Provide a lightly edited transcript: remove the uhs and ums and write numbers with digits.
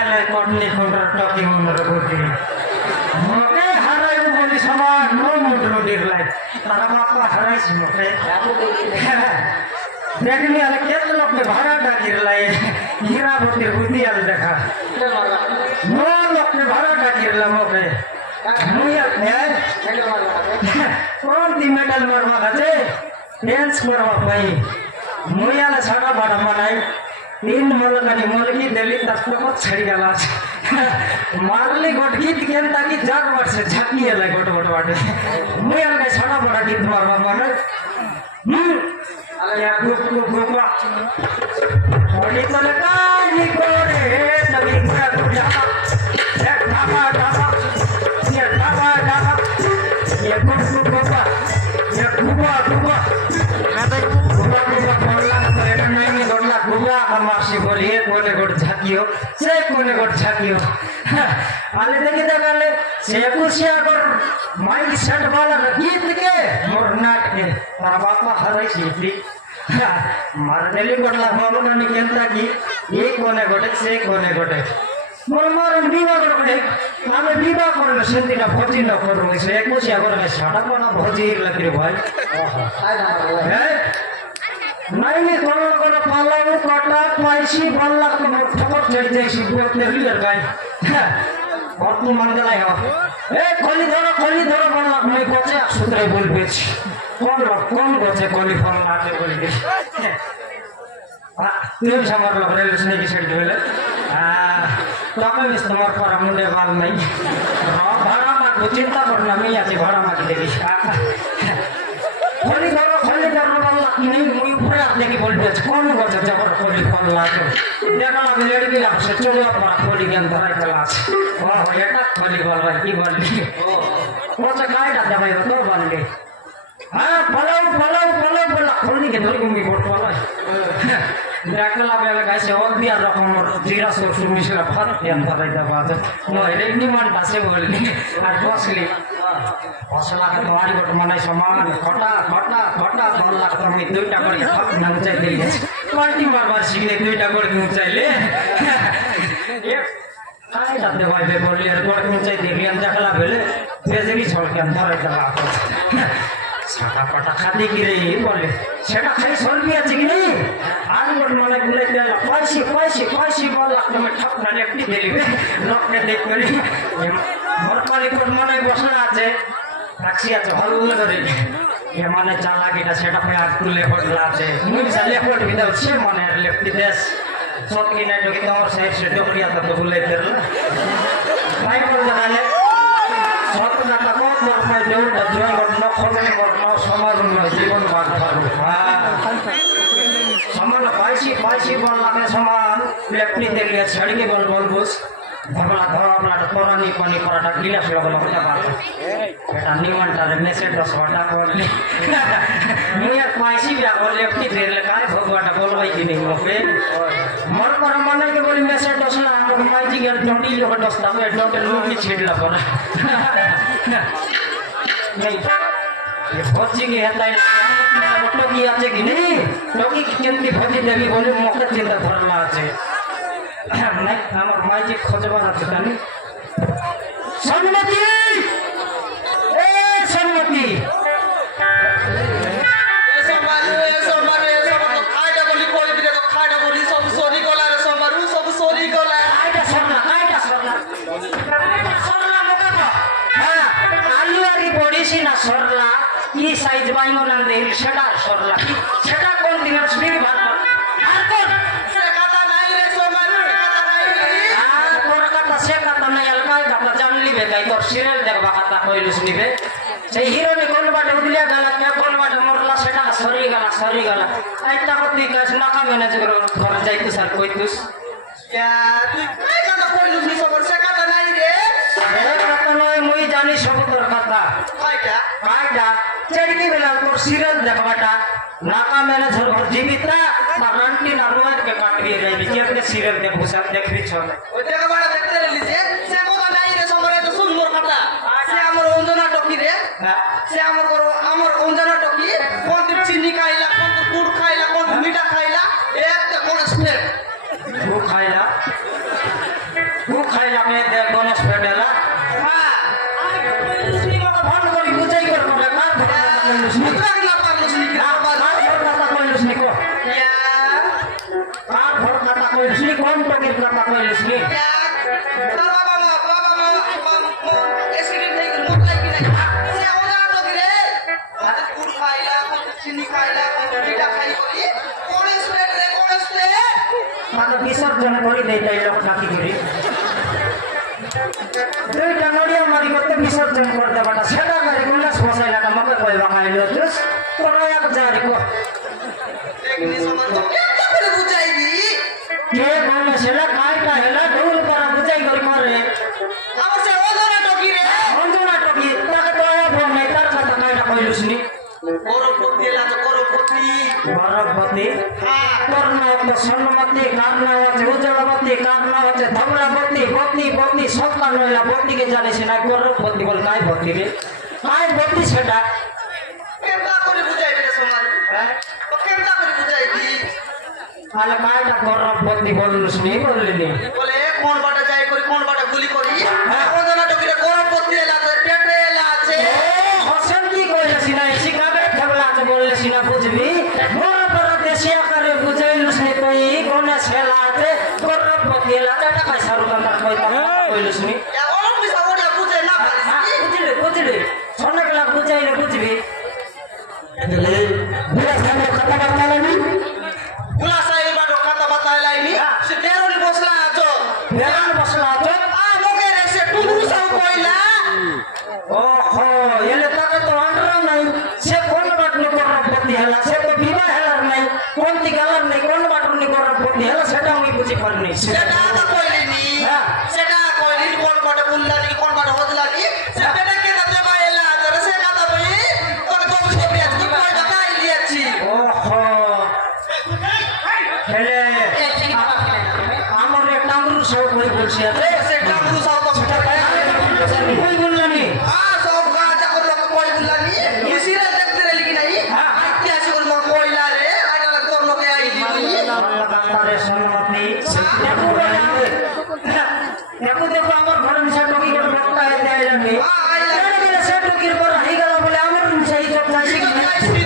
হেলে Courtney খন্ডর talkie মনের বুদ্ধি মোকে হারাইব বলি সবার নো মুড নদীর লাই তারা বাপা হারাইছি মোকে দেখলি আলে কেত লোককে ভাড়া ডাকির লাই হীরাবতীর বুদ্ধি আলে দেখা নো লোককে ভাড়া ডাকির লা মোকে কোন তি মেডাল মারবা কাছে ড্যান্স করবা ভাই মুইয়ালে ছাড়া বাড়া মানাই तीन मलकनी मलकी दिल्ली तक को छड़ी गला मारली गोटकी केन ताकि जाग वर्ष झकी है गोट गोट बाटे मुई अलग छड़ा बड़ा गीत मारवा माने अरे या गुप गुप गुपा थोड़ी तो कानी कोरे तभी पूरा गुजा ये ढाबा ढाबा ये ढाबा ढाबा ये गुप गुप गुपा ये गुपा गुपा खाते गुपा गुपा बोलना तो ये नहीं में गोटला गुपा मासी बोलिए कोने गोट झाकियो से कोने गोट झाकियो आले देखी देखले से कुर्सिया कर माइक सेट वाला गीत के मोर नाट के तारा बापा हराई सीटी मार दिल्ली गोटला मामू नानी केंता की ये कोने गोटे से कोने गोटे मोर मारन विवाह करबे आमे विवाह करले सेंतीटा भोजी न करू से कुर्सिया करले साडा कोना भोजी लगी रे भाई हे नहीं कोन पालाऊ कटा पाइसी बल्ला को ठोकर चढ़ जाइसी बोतले लियर गाय और तू मान गलाई हो ए खोली धरो बल्ला मैं कोचे सूत्रे बोल बेच कौन कोचे खोली फोन लाटे बोल के तुम समर लग रहे लिसने की साइड बोले तो मैं इस्तेमाल कर मुंडे बाल नहीं भाड़ा मत चिंता करना मैं आती भाड़ा मत देगी खोली धरो बल्ला नहीं मुई पूरे अपने की बोल बेच कौन कोचे जबर खोली फोन लाटे देखा ना लेडी भी लाग से चलो अपना खोली के अंदर आई क्लास वाह ये तक खोली बोल रहा की बोल ली कोचे काय डाल भाई तो बोल गए हाँ पलाऊ बोला खोलनी के धोरी घूमी बोट वाला देखला बेला कैसे और भी रकम और जीरा सो मिश्रा फर के अंदर रहता बात नो रेगनी मान पासे बोलनी और बसली असला का तुम्हारी गोट मनाई सामान खटा बल्ला का मैं दुईटा करी खप ना ऊंचाई दे पार्टी मार सीखने दुईटा करी ऊंचाई ले एक काय जाते भाई बे बोल लिया तोड़ ऊंचाई देख लिया देखला बेले बेजरी छोड़ के अंदर रहता बात साटा पटा खाती की रही बोले सेटा खाई सोल भी अच्छी की नहीं आज बोल मने बुले तेला पैसी बोल लगता मैं ठप ना लेफ्टी दे ली लोग ने देख कर मोर पाली कोट मने बसना आछे टैक्सी आछे हल्ला करे ये मने चाला कीटा सेटा पे आज तुले बदला आछे मुई से लेफ्ट भी दाও से मने लेफ्टी देश सोत की ना तो की और साइड से डोकरिया तो बुले तेला भाई बोल जाने सोत ना तो मोर में देउ बजवा न खोले मोर न समारुन जीवन बात पारो समान पाइसी बोल लागे समान लेफ्टी दे लिया छड़ी के बोल बुस भगला धरना तोरानी पानी पराठा गिलास लगल होता बात बेटा निमन तारे मैसेज 10 घंटा बोलले मुया पाइसी बिया बोल लेफ्टी दे ले काय भगवाटा बोलवाई कि नहीं मोके मोर पर मन के बोली मैसेज 10 ना हम माइजी गेल डोटी लोग 10 ता में डोटे लूटी छिड़ला पर नहीं ये भोजी की है ताई मोटो की आछे कि नहीं टोकी केंती भोजी देवी बोले मोके चिंता धरला आछे नहीं हमर माइजी खोजबा ना तानी सन्मति ए सन्मति ऐसा मारू तो खाइटा बोली कोई भी तो खाइटा बोली सब सोरी कोला रे समारू सब सोरी कोला खाइटा सरला मोका को हां आलू आरी बड़ी सी ना सरला ई साइज बाइमो ना दे सेटा सरला सेटा कोन दिनर स्पीड भात আর কোন সে কথা নাই রে সোমারু কথা নাই আর কোন কথা সে কথা নাই अलकाय কথা জানলি বে তাই তোর সিরিয়াল দেখবা কথা কইলুস নিবে সেই হিরোনি কোন বাটে উঠলিয়া গেল কে কোন বাটে মরলা সেটা সরি গেল আইতা কতি কাজ নাকা ম্যানেজ করে ঘর যাইতো স্যার কইতুস क्या তুই কাই কথা কইলুস নি সবর সে কথা নাই রে এ কথা নয় মুই জানি সব তোর কথা কাইটা चढ़की बेला तो सीरियल देखबाटा नाका मैंने झर घर जीविता नारंटी नारुआत के काट दिए जाई बिचे के सीरियल देखबो सब देखबी छ ओ देखबाटा देखते रहली से कोदा नाही रे समरे तो सुन मोर कथा से हमर अंजना टकी रे से हमर अंजना टकी कोन ती चीनी खाइला कोन ती गुड़ खाइला कोन ती मीठा खाइला एक ते कोन स्प्रेड वो खाइला কইলিস নি মানে বিসর্জন করি দেয় তাই লোক নাকি করি দুইটা নড়িয়া মারি করতে বিসর্জন করে দেবাটা সেটা গাড়ি গুলাস বসাই লাগা আমাকে কইবা খাইলো তুস তোরা এক জারি কর কে বলে সেটা কাইটা হেলা ঢোল করা বুঝাই করি মারে অঞ্জনা টকি তাকে তো ফোন নাই তার কথা কাইটা কইলুস নি গরবতী তোর নাম হচ্ছে স্বর্ণবতী কার নাম হচ্ছে উজ্জ্বলবতী কার নাম হচ্ছে ধবলাবতী বতী বতী সন্তান হইলা বতীকে জানিস না গরবতী বল কাই বতী রে কাই বতী সেটা তাহলে কাইটা গরবতী বললুস নি বললি নি বলে কোন বাটা যাই করি কোন বাটা গুলি করি ওজনা টকিরে গরবতী এলাকা পেটে এলা আছে হোসেন কি কইলাছি না শিখাবে ধবলা আছে বললেছি না বুঝবি বড় বড় দেশে আকারে বুঝাইলুস নি কই কোনে ছেলা আছে গরবতী এলাকা টাকা পয়সা রুকান্দার কইলুস নি অনেক পয়সা ওটা বুঝে না বুঝলি বুঝলি অনেক লাখ বুঝাইলে বুঝবি বুড়া সামনে কথাবার্তা লাগি বুলা সাহেব বাটো কথা বাতাইলাইনি সে বেরোনি বসলা আছো বেড়ান বসলা আছে মোকে রেসে টুকরু সাউ কইলা ওহো এলে তাকে তো আন্ডার নাই সে কোন বাটনি গরবতী হেলা সে তো বিবাহ হেলার নাই কোন দিগালার নাই কোন বাটনি গরবতী হেলা সেটা আমি বুঝি পারিনি সেটা তো কইলিনি সেটা কইলি কোন বাটা বুল্লানি কোন বাটা হদলানি সেটা কে তাতে বাইলা ধরে সে কথা বই কোন কোন ছবি আজ কি কইটা কাই লিয়াছি ওহো হেলে আমার একটা আমরু সব কই বলছি আছে সে টুকরু সাউ তো সেটা কই বললানি সব গাছ আকর লোক কই বুল্লানি ইসিরা দেখতে রেলি কি নাই আইতি আসি কোন কইলা রে আইলা তোর লোকে আই দিবি তারে সম্মতি দেখো দেখো আমার ঘরে মিশা টকি করে বক্তা হয়ে যায় জানি সে টকির পর হাই গেল বলে আমার মিশাই সব চাইছি